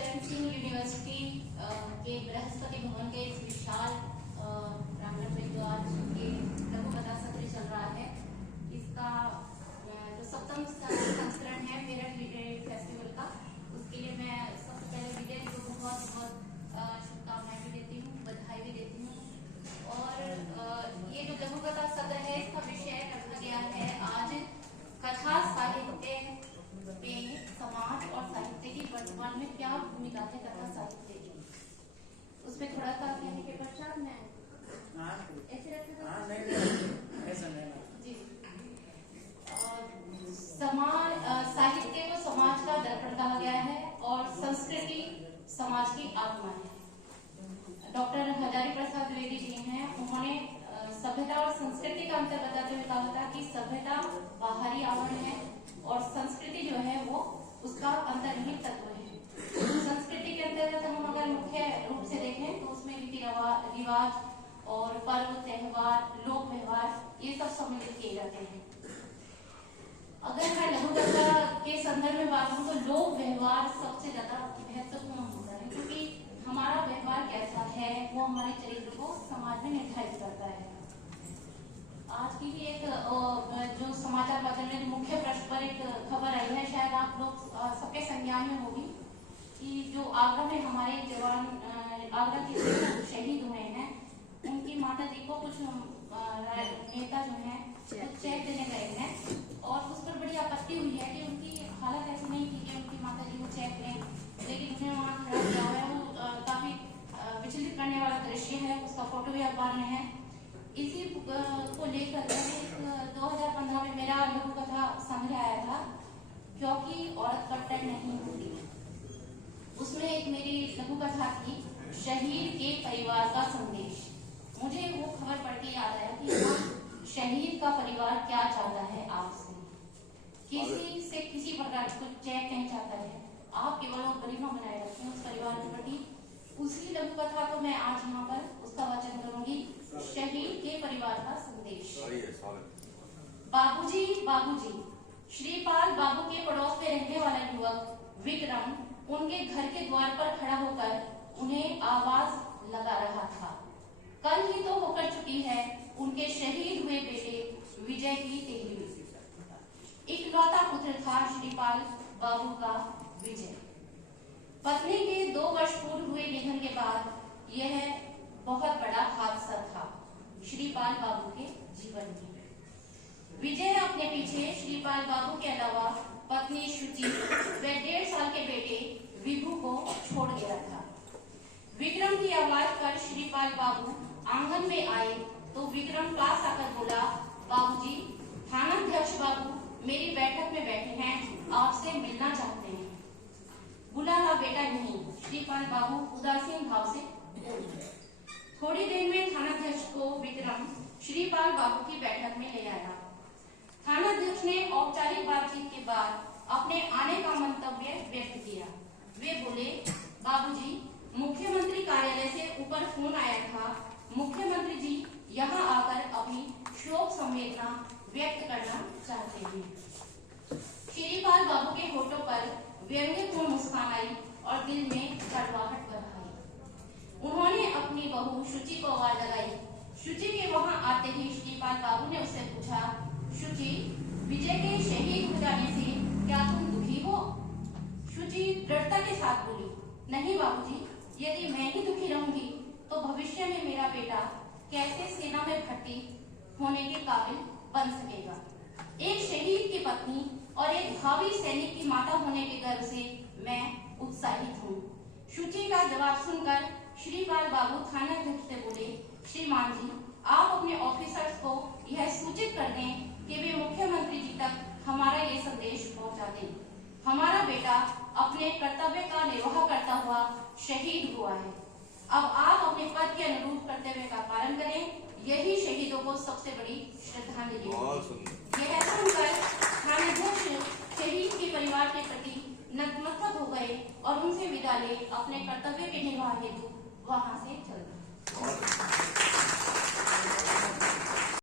चरण सिंह यूनिवर्सिटी के बृहस्पति भवन के इस विशाल प्रांगण में जो आज ये लघु कथा सत्र चल रहा है, इसका जो 7वां संस्करण है मेरठ लिटरेरी फेस्टिवल का, उसके लिए मैं सबसे पहले विजय को बहुत बहुत शुभकामनाएं भी देती हूँ, बधाई भी देती हूँ। और ये जो लघु कथा सत्र है, इसका विषय रखा गया है आज कथा साहित्य में समाज और साहित्य की वर्तमान में क्या भूमिका है कथा साहित्य की। उसमें थोड़ा सा कहने के पश्चात मैं ऐसे रखा जी। समाज साहित्य को समाज का दर्पण कहा गया है और संस्कृति समाज की आत्मा है। डॉक्टर हजारी प्रसाद द्विवेदी जी हैं, उन्होंने सभ्यता और संस्कृति का अंतर बताते हुए कहा था कि सभ्यता बाहरी आवरण है और संस्कृति जो है वो उसका अंतर्निहित तत्व है। संस्कृति के अंतर्गत हम अगर मुख्य रूप से देखें तो उसमें रीति रिवाज और पर्व त्योहार लोक व्यवहार ये सब सम्मिलित किए जाते हैं। अगर मैं लघु कथा के संदर्भ में बात करूं तो लोक व्यवहार सबसे ज्यादा महत्वपूर्ण होता है, क्योंकि हमारा व्यवहार कैसा है वो हमारे चरित्र को समाज में निर्धारित करता है। आज की भी एक जो समाचार पत्र में मुख्य पृष्ठ पर एक खबर आई है, शायद आप लोग सबके संज्ञान में होगी, कि जो आगरा में हमारे जवान आगरा के शहीद हुए हैं, उनकी माता जी को कुछ नेता जो है चेक देने गए हैं और उस पर बड़ी आपत्ति हुई है कि उनकी हालत ऐसी नहीं थी कि उनकी माता जी को चेक दें, लेकिन उन्हें वहाँ खड़ा किया हुआ है। वो काफी विचलित करने वाला दृश्य है, उसका फोटो भी अखबार में है। इसी को लेकर 2015 में मेरा लघु कथा संग्रह आया था, क्योंकि औरत कट्टर नहीं होती। उसमें एक मेरी लघु कथा थी, शहीद के परिवार का संदेश। मुझे वो खबर पढ़ के याद आया कि शहीद का परिवार क्या चाहता है आपसे, किसी से किसी प्रकार कुछ चेक नहीं चाहता है, आप केवल वो गरिमा बनाए रखते हैं उस परिवार के प्रति। उसी लघु कथा को मैं आज यहाँ पर उसका वाचन करूंगी, शहीद के परिवार का संदेश। बाबूजी बाबूजी, श्रीपाल बाबू के पड़ोस में रहने वाला युवक विक्रम उनके घर के द्वार पर खड़ा होकर उन्हें आवाज लगा रहा था। कल ही तो होकर चुकी है उनके शहीद हुए बेटे विजय की 13वीं। इकलौता पुत्र था श्रीपाल बाबू का विजय। पत्नी के 2 वर्ष पूर्व हुए निधन के बाद यह बहुत बड़ा हादसा था श्रीपाल बाबू के जीवन में। विजय अपने पीछे श्रीपाल बाबू के अलावा पत्नी शुचि व 1.5 साल के बेटे विभू को छोड़ गया था। विक्रम की आवाज पर श्रीपाल बाबू आंगन में आए तो विक्रम पास आकर बोला, बाबूजी, थानाध्यक्ष बाबू मेरी बैठक में बैठे हैं, आपसे मिलना चाहते हैं। बुला ला बेटा। नहीं, श्रीपाल बाबू उदासीन भाव से बोले। थोड़ी देर में थानाध्यक्ष को विक्रम श्रीपाल बाबू की बैठक में ले आया। थानाध्यक्ष ने औपचारिक बातचीत के बाद अपने आने का मंतव्य व्यक्त किया। वे बोले, बाबूजी, मुख्यमंत्री कार्यालय से ऊपर फोन आया था, मुख्यमंत्री जी यहाँ आकर अपनी शोक संवेदना व्यक्त करना चाहते हैं। श्रीपाल बाबू के होठों पर व्यंग्यपूर्ण मुस्कान आई और दिल में कड़वाहट भर आई। उन्होंने अपनी बहू शुचि को आवाज लगाई। शुचि के वहां आते ही श्रीपाल बाबू ने उससे पूछा, शुचि, विजय के शहीद हो जाने से क्या तुम दुखी हो? शुचि दृढ़ता के साथ बोली, नहीं बाबूजी, यदि मैं ही दुखी रहूंगी तो भविष्य में मेरा बेटा कैसे सेना में भर्ती होने के काबिल बन सकेगा। एक शहीद की पत्नी और एक भावी सैनिक की माता होने के गर्व से मैं उत्साहित हूँ। शुचि का जवाब सुनकर श्रीपाल बाबू थानाध्यक्ष से बोले, श्रीमान जी, आप अपने ऑफिसर्स को यह सूचित कर दें कि वे मुख्यमंत्री जी तक हमारा ये संदेश पहुंचा दें। हमारा बेटा अपने कर्तव्य का निर्वाह करता हुआ शहीद हुआ है। अब आप अपने पद के अनुरूप कर्तव्य का पालन करें, यही शहीदों को सबसे बड़ी श्रद्धांजलि है। यह सुनकर थानाध्यक्ष शहीद के परिवार के प्रति नतमस्तक हो गए और उनसे विदा ले अपने कर्तव्य के निर्वाह हेतु वहां से चल गए।